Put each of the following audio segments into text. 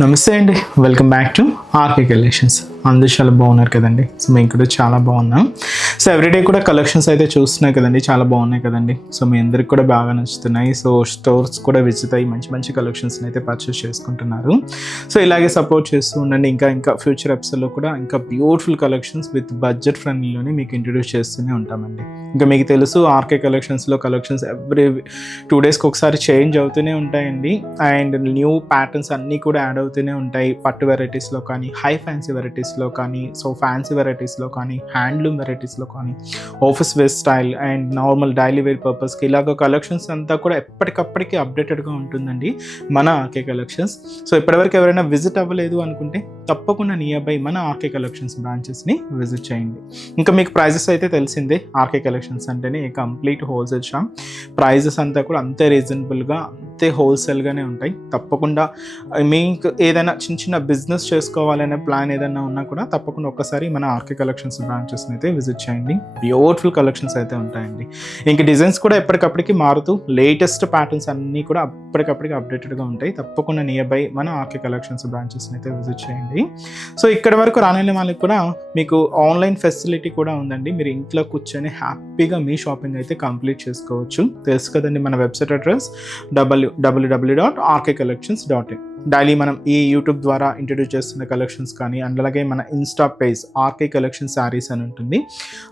నమస్తే అండి, welcome back to RK collections. అందరూ చాలా బాగున్నారు కదండి. సో మేము కూడా చాలా బాగున్నాం. సో ఎవ్రీడే కూడా కలెక్షన్స్ అయితే చూస్తున్నాయి కదండి, చాలా బాగున్నాయి కదండి. సో మీ అందరికి కూడా బాగా నచ్చుతున్నాయి. సో స్టోర్స్ కూడా విజిట్ అయ్యి మంచి మంచి కలెక్షన్స్ని అయితే పర్చేస్ చేసుకుంటున్నారు. సో ఇలాగే సపోర్ట్ చేస్తూ ఉండండి. ఇంకా ఫ్యూచర్ ఎపిసోడ్లో కూడా ఇంకా బ్యూటిఫుల్ కలెక్షన్స్ విత్ బడ్జెట్ ఫ్రెండ్లీలోనే మీకు ఇంట్రడ్యూస్ చేస్తూనే ఉంటామండి. ఇంకా మీకు తెలుసు ఆర్కే కలెక్షన్స్లో కలెక్షన్స్ ఎవ్రీ 2 daysకి ఒకసారి చేంజ్ అవుతూనే ఉంటాయండి. అండ్ న్యూ ప్యాటర్న్స్ అన్నీ కూడా యాడ్ అవుతూనే ఉంటాయి. పట్టు వెరైటీస్లో కానీ, హై ఫ్యాన్సీ వెరైటీస్లో కానీ, సో ఫ్యాన్సీ వెరైటీస్లో కానీ, హ్యాండ్లూమ్ వెరైటీస్లో కానీ, office wear style and normal daily wear పర్పస్కి ఇలాగ కలెక్షన్స్ అంతా కూడా ఎప్పటికప్పటికి అప్డేటెడ్గా ఉంటుందండి మన ఆర్కే కలెక్షన్స్. సో ఇప్పటివరకు ఎవరైనా విజిట్ అవ్వలేదు అనుకుంటే తప్పకుండా నియర్ బై మన ఆర్కే కలెక్షన్స్ బ్రాంచెస్ని విజిట్ చేయండి. ఇంకా మీకు ప్రైజెస్ అయితే తెలిసిందే. ఆర్కే కలెక్షన్స్ అంటేనే కంప్లీట్ హోల్సేల్ షాప్. ప్రైజెస్ అంతా కూడా అంతే రీజనబుల్గా, అంతే హోల్సేల్గానే ఉంటాయి. తప్పకుండా మీకు ఏదైనా చిన్న బిజినెస్ చేసుకోవాలనే ప్లాన్ ఏదైనా ఉన్నా కూడా తప్పకుండా ఒక్కసారి మన ఆర్కే కలెక్షన్స్ బ్రాంచెస్ని అయితే విజిట్ చేయండి. బ్యూటిఫుల్ కలెక్షన్స్ అయితే ఉంటాయండి. ఇంక డిజైన్స్ కూడా ఎప్పటికప్పటికి మారుతూ లేటెస్ట్ ప్యాటర్న్స్ అన్నీ కూడా ఎప్పటికప్పటికి అప్డేటెడ్గా ఉంటాయి. తప్పకుండా నియర్ బై మన ఆర్కే కలెక్షన్స్ బ్రాంచెస్ని అయితే విజిట్ చేయండి. సో ఇక్కడ వరకు రాని వాళ్ళకి కూడా మీకు ఆన్లైన్ ఫెసిలిటీ కూడా ఉందండి. మీరు ఇంట్లో కూర్చొని హ్యాపీగా మీ షాపింగ్ అయితే కంప్లీట్ చేసుకోవచ్చు. తెలుసు కదండి మన వెబ్సైట్ అడ్రస్ www.rkcollections.in. డైలీ మనం ఈ యూట్యూబ్ ద్వారా ఇంట్రడ్యూస్ చేస్తున్న కలెక్షన్స్ కానీ, అండ్ అలాగే మన insta page RK collection saris అని ఉంటుంది,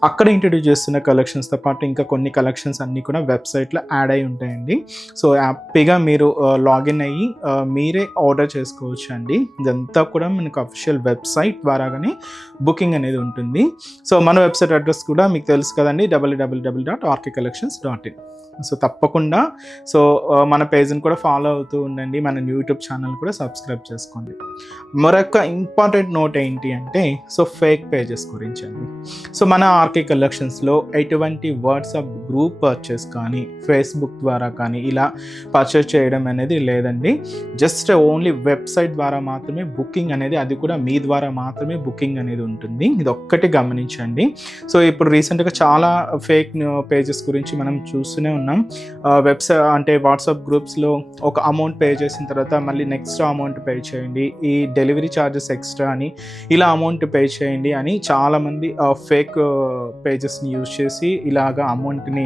అక్కడ ఇంట్రడ్యూస్ చేస్తున్న కలెక్షన్స్తో పాటు ఇంకా కొన్ని కలెక్షన్స్ అన్నీ కూడా వెబ్సైట్లో యాడ్ అయి ఉంటాయండి. సో హ్యాపీగా మీరు లాగిన్ అయ్యి మీరే ఆర్డర్ చేసుకోవచ్చు అండి. ఇదంతా కూడా మనకు అఫీషియల్ వెబ్సైట్ ద్వారాగానే బుకింగ్ అనేది ఉంటుంది. సో మన వెబ్సైట్ అడ్రస్ కూడా మీకు తెలుసు కదండి, www.rkcollections.in. సో తప్పకుండా మన పేజ్ని కూడా ఫాలో అవుతూ ఉండండి. మన యూట్యూబ్ ఛానల్ కూడా సబ్స్క్రైబ్ చేసుకోండి. మరొక ఇంపార్టెంట్ నోట్ ఏంటి అంటే ఫేక్ పేజెస్ గురించి అండి. సో మన ఆర్కే కలెక్షన్స్లో ఎటువంటి వాట్సాప్ గ్రూప్ పర్చేస్ కానీ, ఫేస్బుక్ ద్వారా కానీ ఇలా పర్చేస్ చేయడం అనేది లేదండి. జస్ట్ ఓన్లీ వెబ్సైట్ ద్వారా మాత్రమే బుకింగ్ అనేది, అది కూడా మీ ద్వారా మాత్రమే బుకింగ్ అనేది ఉంటుంది. ఇది ఒక్కటి గమనించండి. సో ఇప్పుడు రీసెంట్గా చాలా ఫేక్ పేజెస్ గురించి మనం చూస్తూనే ఉన్నాం. వెబ్సైట్ అంటే వాట్సాప్ గ్రూప్స్లో ఒక అమౌంట్ పే చేసిన తర్వాత మళ్ళీ నెక్స్ట్ అమౌంట్ పే చేయండి, ఈ డెలివరీ ఛార్జెస్ ఎక్స్ట్రా అని, ఇలా అమౌంట్ పే చేయండి అని చాలామంది ఫేక్ పేజెస్ని యూజ్ చేసి ఇలాగా అమౌంట్ని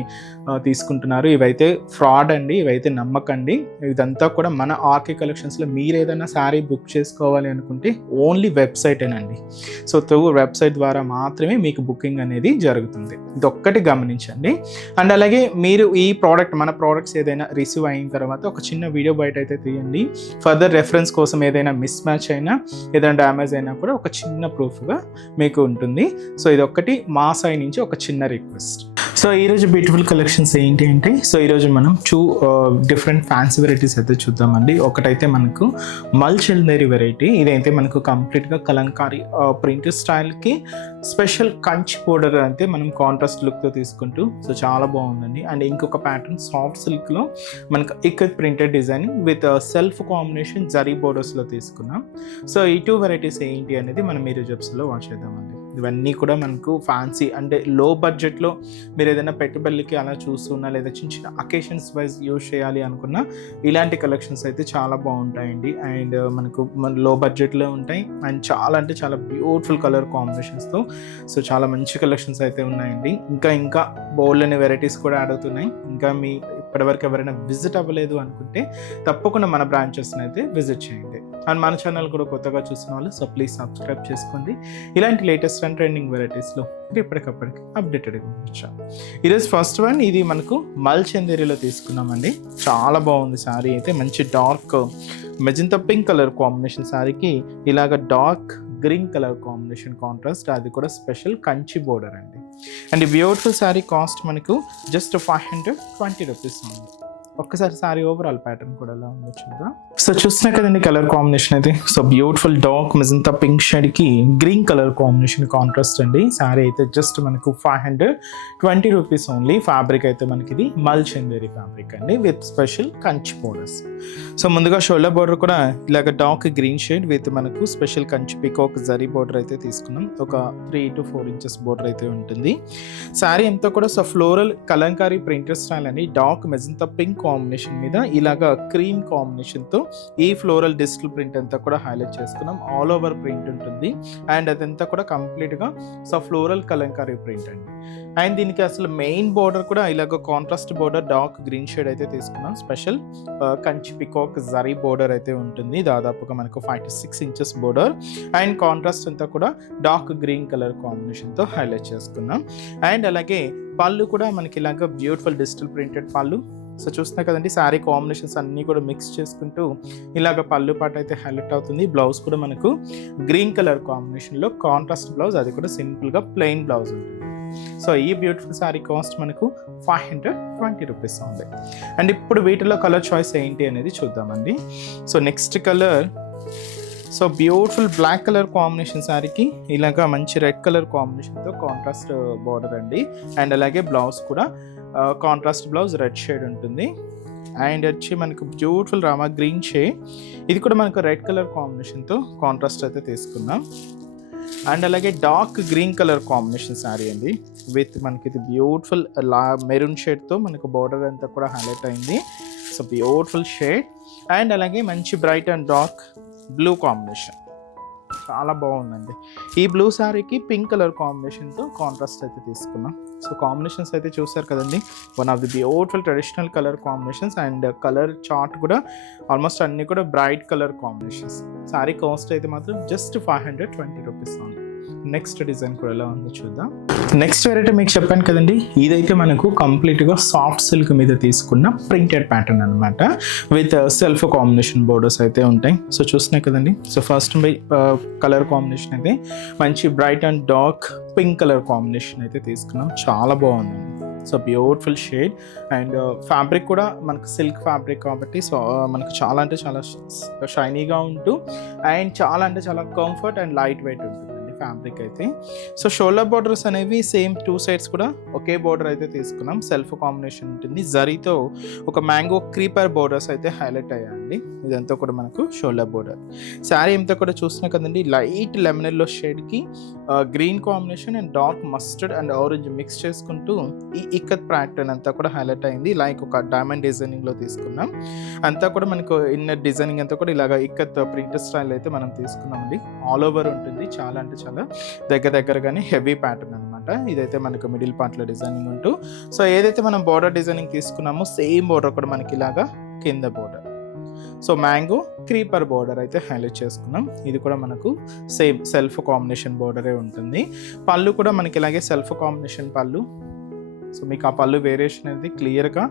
తీసుకుంటున్నారు. ఇవైతే ఫ్రాడ్ అండి, ఇవైతే నమ్మకండి. ఇదంతా కూడా మన ఆర్కే కలెక్షన్స్లో మీరు ఏదైనా శారీ బుక్ చేసుకోవాలి అనుకుంటే ఓన్లీ వెబ్సైటేనండి. సో త్రూ వెబ్సైట్ ద్వారా మాత్రమే మీకు బుకింగ్ అనేది జరుగుతుంది. ఇది ఒక్కటి గమనించండి. అండ్ అలాగే మీరు ఈ మన ప్రోడక్ట్స్ ఏదైనా రిసీవ్ అయిన తర్వాత ఒక చిన్న వీడియో బయట అయితే తీయండి. ఫర్దర్ రెఫరెన్స్ కోసం ఏదైనా మిస్ మ్యాచ్ అయినా, ఏదైనా డ్యామేజ్ అయినా కూడా ఒక చిన్న ప్రూఫ్గా మీకు ఉంటుంది. సో ఇది ఒక్కటి మా సైడ్ నుంచి ఒక చిన్న రిక్వెస్ట్. సో ఈరోజు బ్యూటిఫుల్ కలెక్షన్స్ ఏంటి అంటే, ఈరోజు మనం 2 డిఫరెంట్ ఫ్యాన్సీ వెరైటీస్ అయితే చూద్దామండి. ఒకటైతే మనకు మల్ చందేరి వెరైటీ. ఇదైతే మనకు కంప్లీట్గా కలంకారీ ప్రింట్ స్టైల్కి స్పెషల్ కంచి బోర్డర్ అయితే మనం కాంట్రాస్ట్ లుక్తో తీసుకుంటూ చాలా బాగుందండి. అండ్ ఇంకొక ప్యాటర్న్ సాఫ్ట్ సిల్క్లో మనకు Ikkat printed designing with self combination zari బోర్డర్స్లో తీసుకున్నాం. సో ఈ 2 వెరైటీస్ ఏంటి అనేది మనం ఈరోజు ఎపిసోడ్లో వాచ్ చేద్దామండి. ఇవన్నీ కూడా మనకు ఫ్యాన్సీ అంటే లో బడ్జెట్లో మీరు ఏదైనా పెట్టుబడికి అలా చూస్తున్నా, లేదా చిన్న అకేషన్స్ వైజ్ యూజ్ చేయాలి అనుకున్నా ఇలాంటి కలెక్షన్స్ అయితే చాలా బాగుంటాయండి. అండ్ మనకు లో బడ్జెట్లో ఉంటాయి అండ్ చాలా అంటే చాలా బ్యూటిఫుల్ కలర్ కాంబినేషన్స్తో చాలా మంచి కలెక్షన్స్ అయితే ఉన్నాయండి. ఇంకా బోల్డ్ అనే వెరైటీస్ కూడా యాడ్ అవుతున్నాయి. ఇంకా మీ ఇప్పటివరకు ఎవరైనా విజిట్ అవ్వలేదు అనుకుంటే తప్పకుండా మన బ్రాంచెస్ని అయితే విజిట్ చేయండి. అండ్ మన ఛానల్ కూడా కొత్తగా చూసిన వాళ్ళు ప్లీజ్ సబ్స్క్రైబ్ చేసుకోండి. ఇలాంటి లేటెస్ట్ అండ్ ట్రెండింగ్ వెరైటీస్లో ఎప్పటికప్పటికి అప్డేటెడ్గా వచ్చాం. ఈరోజు ఫస్ట్ వన్, ఇది మనకు మల్ చందేరిలో తీసుకున్నామండి. చాలా బాగుంది శారీ అయితే. మంచి dark magenta pink colour combination శారీకి ఇలాగ dark green colour combination contrast, అది కూడా స్పెషల్ కంచి బోర్డర్ అండి. అండ్ ఈ బ్యూటిఫుల్ శారీ కాస్ట్ మనకు జస్ట్ 520 రూపీస్ ఉంది. ఒక్కసారి శారీ ఓవరాల్ ప్యాటర్న్ కూడా ఎలా ఉందో చూద్దాం. చూస్తున్నా కదండి కలర్ కాంబినేషన్ అయితే. బ్యూటిఫుల్ డార్క్ మెజంతా పింక్ షేడ్కి గ్రీన్ కలర్ కాంబినేషన్ కాంట్రాస్ట్ అండి. శారీ అయితే జస్ట్ మనకు 520 రూపీస్ ఓన్లీ. ఫ్యాబ్రిక్ అయితే మనకి ఇది మల్ చందేరి ఫ్యాబ్రిక్ అండి విత్ స్పెషల్ కంచి బోర్డర్స్. ముందుగా షోల్డర్ బోర్డర్ కూడా ఇలాగ డార్క్ గ్రీన్ షేడ్ విత్ మనకు special Kanchi peacock zari border అయితే తీసుకున్నాం. ఒక 3 to 4 inches బోర్డర్ అయితే ఉంటుంది. శారీ అంతా కూడా ఫ్లోరల్ కలంకారీ ప్రింటర్ స్టైల్ అండి. డార్క్ మెజంతా పింక్ కాంబినేషన్ మీద ఇలాగా క్రీమ్ కాంబినేషన్తో ఈ ఫ్లోరల్ డిజిటల్ ప్రింట్ అంతా కూడా హైలైట్ చేసుకున్నాం. ఆల్ ఓవర్ ప్రింట్ ఉంటుంది అండ్ అదంతా కూడా కంప్లీట్గా సో ఫ్లోరల్ కలంకారీ ప్రింట్ అండి. అండ్ దీనికి అసలు మెయిన్ బోర్డర్ కూడా ఇలాగ contrast border dark green shade అయితే తీసుకున్నాం. Special Kanchi peacock zari border అయితే ఉంటుంది, దాదాపుగా మనకు 5 to 6 inches border. And contrast అంతా కూడా డార్క్ గ్రీన్ కలర్ కాంబినేషన్తో హైలైట్ చేసుకున్నాం. అండ్ అలాగే పళ్ళు కూడా మనకి ఇలాగ బ్యూటిఫుల్ డిజిటల్ ప్రింటెడ్ పళ్ళు. సో చూస్తున్నా కదండి, శారీ కాంబినేషన్స్ అన్నీ కూడా మిక్స్ చేసుకుంటూ ఇలాగ పళ్ళు పాట అయితే హైలైట్ అవుతుంది. బ్లౌజ్ కూడా మనకు గ్రీన్ కలర్ కాంబినేషన్లో కాంట్రాస్ట్ బ్లౌజ్, అది కూడా సింపుల్గా ప్లెయిన్ బ్లౌజ్ ఉంటుంది. సో ఈ బ్యూటిఫుల్ శారీ కాస్ట్ మనకు 520 రూపీస్ ఉంది. అండ్ ఇప్పుడు వీటిలో కలర్ చాయిస్ ఏంటి అనేది చూద్దామండి. So next colour so beautiful black colour combination శారీకి ఇలాగా మంచి రెడ్ కలర్ కాంబినేషన్తో కాంట్రాస్ట్ బార్డర్ అండి. అండ్ అలాగే బ్లౌజ్ కూడా కాంట్రాస్ట్ బ్లౌజ్ రెడ్ షేడ్ ఉంటుంది. అండ్ వచ్చి మనకు బ్యూటిఫుల్ రామా గ్రీన్ షేడ్, ఇది కూడా మనకు రెడ్ కలర్ కాంబినేషన్తో కాంట్రాస్ట్ అయితే తీసుకున్నాం. అండ్ అలాగే dark green colour combination sari అండి విత్ మనకి ఇది బ్యూటిఫుల్ మెరూన్ షేడ్తో మనకు బార్డర్ అంతా కూడా హైలైట్ అయింది. So beautiful shade. అండ్ అలాగే మంచి bright and dark blue combination, చాలా బాగుందండి. ఈ బ్లూ శారీకి పింక్ కలర్ కాంబినేషన్తో కాంట్రాస్ట్ అయితే తీసుకున్నాం. సో కాంబినేషన్స్ అయితే చూసారు కదండి, one of the beautiful traditional colour combinations. And colour chart కూడా ఆల్మోస్ట్ అన్నీ కూడా bright colour combinations. Sari cost అయితే మాత్రం జస్ట్ 520 రూపీస్ ఉంది. నెక్స్ట్ డిజైన్ కూడా ఎలా ఉందో చూద్దాం. నెక్స్ట్ వెరైటీ మీకు చెప్పాను కదండి, ఇదైతే మనకు కంప్లీట్గా సాఫ్ట్ సిల్క్ మీద తీసుకున్న ప్రింటెడ్ ప్యాటర్న్ అనమాట, విత్ సెల్ఫ్ కాంబినేషన్ బోర్డర్స్ అయితే ఉంటాయి. సో చూస్తున్నాయి కదండి. సో ఫస్ట్ కలర్ కాంబినేషన్ అయితే మంచి bright and dark pink colour combination అయితే తీసుకున్నాం, చాలా బాగుందండి. So beautiful shade. And fabric కూడా మనకు సిల్క్ ఫ్యాబ్రిక్ కాబట్టి సో మనకు చాలా అంటే చాలా షైనీగా ఉంటూ అండ్ చాలా అంటే చాలా కంఫర్ట్ అండ్ లైట్ వెయిట్ ఉంటుంది ఫ్యాబ్రిక్ అయితే. సో షోల్డర్ బార్డర్స్ అనేవి సేమ్ 2 sides కూడా ఒకే బార్డర్ అయితే తీసుకున్నాం. సెల్ఫ్ కాంబినేషన్ ఉంటుంది, జరీతో ఒక మ్యాంగో క్రీపర్ బార్డర్స్ అయితే హైలైట్ అయ్యాయండి. ఇదంతా కూడా మనకు షోల్డర్ బార్డర్. శారీ అంతా కూడా చూసినా కదండి, లైట్ లెమన్ ఎల్లో షేడ్కి green combination and dark mustard and orange mix చేసుకుంటూ ఈ ఇక్కత్ ప్యాటర్న్ అంతా కూడా హైలైట్ అయింది. లైక్ ఒక డైమండ్ డిజైనింగ్లో తీసుకున్నాం. అంతా కూడా మనకు ఇన్నర్ డిజైనింగ్ అంతా కూడా ఇలాగ ఇక్కత్ ప్రింటర్ స్టైల్ అయితే మనం తీసుకున్నామండి. ఆల్ ఓవర్ ఉంటుంది, చాలా అంటే చాలా దగ్గరగానే హెవీ ప్యాటర్న్ అనమాట. ఇదైతే మనకు మిడిల్ పార్ట్లో డిజైనింగ్ ఉంటూ సో ఏదైతే మనం బార్డర్ డిజైనింగ్ తీసుకున్నామో సేమ్ బార్డర్ కూడా మనకి ఇలాగా కింద border. So mango creeper border అయితే హైలైట్ చేసుకున్నాం. ఇది కూడా మనకు సేమ్ సెల్ఫ్ కాంబినేషన్ బార్డరే ఉంటుంది. పళ్ళు కూడా మనకి ఇలాగే సెల్ఫ్ కాంబినేషన్ పళ్ళు. సో మీకు ఆ పళ్ళు వేరియేషన్ అనేది క్లియర్గా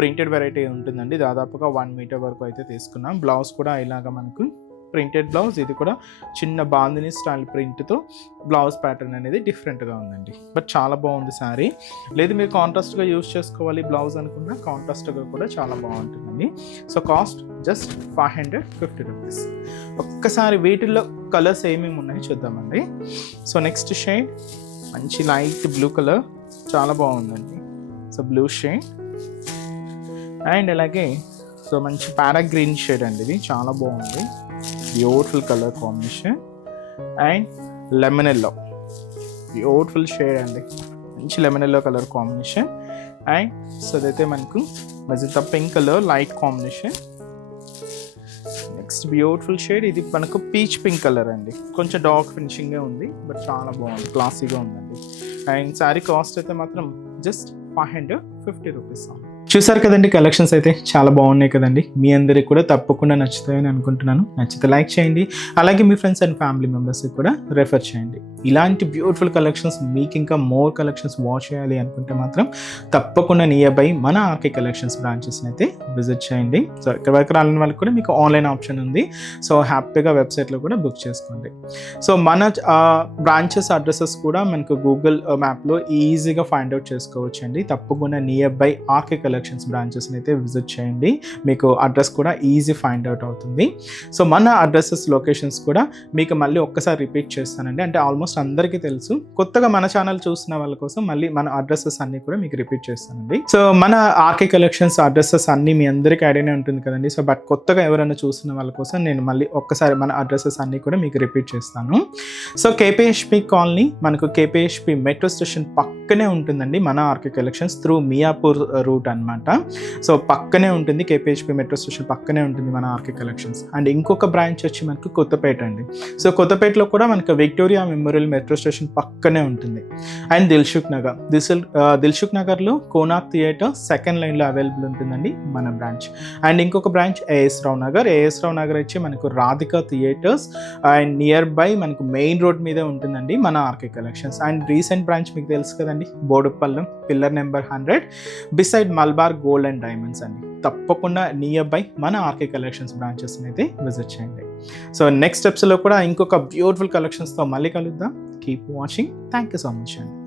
ప్రింటెడ్ వెరైటీ ఉంటుందండి. దాదాపుగా 1 మీటర్ వరకు అయితే తీసుకున్నాం. బ్లౌజ్ కూడా ఇలాగా మనకు ప్రింటెడ్ బ్లౌజ్, ఇది కూడా చిన్న బాందిని స్టైల్ ప్రింట్తో బ్లౌజ్ ప్యాటర్న్ అనేది డిఫరెంట్గా ఉందండి. బట్ చాలా బాగుంది శారీ. లేదు మీరు కాంట్రాస్ట్గా యూజ్ చేసుకోవాలి బ్లౌజ్ అనుకున్నా కాంట్రాస్ట్గా కూడా చాలా బాగుంటుందండి. So cost just 550 rupees. ఒక్కసారి వీటిల్లో కలర్స్ ఏమేమి ఉన్నాయో చూద్దామండి. సో నెక్స్ట్ షేడ్ మంచి లైట్ బ్లూ కలర్, చాలా బాగుందండి. So blue shade. అండ్ అలాగే సో మంచి పారా గ్రీన్ షేడ్ అండి, ఇది చాలా బాగుంది, beautiful colour combination. And lemon yellow, beautiful shade అండి, మంచి lemon yellow colour combination. And so అదైతే మనకు magenta pink colour light combination. Next beautiful shade, ఇది మనకు పీచ్ పింక్ కలర్ అండి, కొంచెం డార్క్ ఫినిషింగ్గా ఉంది బట్ చాలా బాగుంది, క్లాసీగా ఉందండి. అండ్ శారీ కాస్ట్ అయితే మాత్రం జస్ట్ 550 రూపీస్. చూసారు కదండి, కలెక్షన్స్ అయితే చాలా బాగున్నాయి కదండి. మీ అందరికి కూడా తప్పకుండా నచ్చుతాయని అనుకుంటున్నాను. నచ్చితే లైక్ చేయండి, అలాగే మీ ఫ్రెండ్స్ అండ్ ఫ్యామిలీ మెంబర్స్కి కూడా రెఫర్ చేయండి. ఇలాంటి బ్యూటిఫుల్ కలెక్షన్స్ మీకు ఇంకా మోర్ కలెక్షన్స్ వాచ్ చేయాలి అనుకుంటే మాత్రం తప్పకుండా నియర్ బై మన ఆర్కే కలెక్షన్స్ బ్రాంచెస్ని అయితే విజిట్ చేయండి. సో ఇక్కడ వరకు రాని వాళ్ళకి కూడా మీకు ఆన్లైన్ ఆప్షన్ ఉంది. సో హ్యాపీగా వెబ్సైట్లో కూడా బుక్ చేసుకోండి. సో మన బ్రాంచెస్ అడ్రసెస్ కూడా మనకు గూగుల్ మ్యాప్లో ఈజీగా ఫైండ్ అవుట్ చేసుకోవచ్చు అండి. తప్పకుండా నియర్ బై ఆర్కే కలెక్షన్స్ బ్రాంచెస్ని అయితే విజిట్ చేయండి, మీకు అడ్రస్ కూడా ఈజీ ఫైండ్ అవుట్ అవుతుంది. సో మన అడ్రసెస్ లొకేషన్స్ కూడా మీకు మళ్ళీ ఒక్కసారి రిపీట్ చేస్తానండి. అంటే ఆల్మోస్ట్ ఆల్మోస్ట్ అందరికీ తెలుసు. కొత్తగా మన ఛానల్ చూసిన వాళ్ళ కోసం మళ్ళీ మన అడ్రసెస్ అన్నీ కూడా మీకు రిపీట్ చేస్తానండి. సో మన ఆర్కే కలెక్షన్స్ అడ్రసెస్ అన్నీ మీ అందరికీ ఐడియానే ఉంటుంది కదండి. సో బట్ కొత్తగా ఎవరైనా చూసిన వాళ్ళ కోసం నేను మళ్ళీ ఒక్కసారి మన అడ్రసెస్ అన్నీ కూడా మీకు రిపీట్ చేస్తాను. సో కేపీహెచ్పి కాలనీ మనకు కేపీహెచ్పి మెట్రో స్టేషన్ పక్కనే ఉంటుందండి మన RK collections through Miyapur route అనమాట. సో పక్కనే ఉంటుంది, కేపీహెచ్పి మెట్రో స్టేషన్ పక్కనే ఉంటుంది మన ఆర్కే కలెక్షన్స్. అండ్ ఇంకొక బ్రాంచ్ వచ్చి మనకు కొత్తపేట అండి. సో కొత్తపేటలో కూడా మనకు విక్టోరియా మెమోరియల్ మెట్రో స్టేషన్ పక్కనే ఉంటుంది. అండ్ దిల్సుఖ్ నగర్లో కోనాక్ థియేటర్ సెకండ్ లైన్లో అవైలబుల్ ఉంటుందండి మన బ్రాంచ్. అండ్ ఇంకొక బ్రాంచ్ ఏఎస్ రావు నగర్ వచ్చి మనకు Radhika theatres and near by మనకు మెయిన్ రోడ్ మీదే ఉంటుందండి మన RK collections. And recent branch మీకు తెలుసు కదండి, Boduppalam pillar number 100 beside Malabar gold and diamonds అండి. తప్పకుండా నియర్ బై మన ఆర్కే కలెక్షన్స్ బ్రాంచెస్ని అయితే విజిట్ చేయండి. సో నెక్స్ట్ స్టెప్స్లో కూడా ఇంకొక బ్యూటిఫుల్ కలెక్షన్స్తో మళ్ళీ కలుద్దాం. Keep watching. Thank you so much అండి.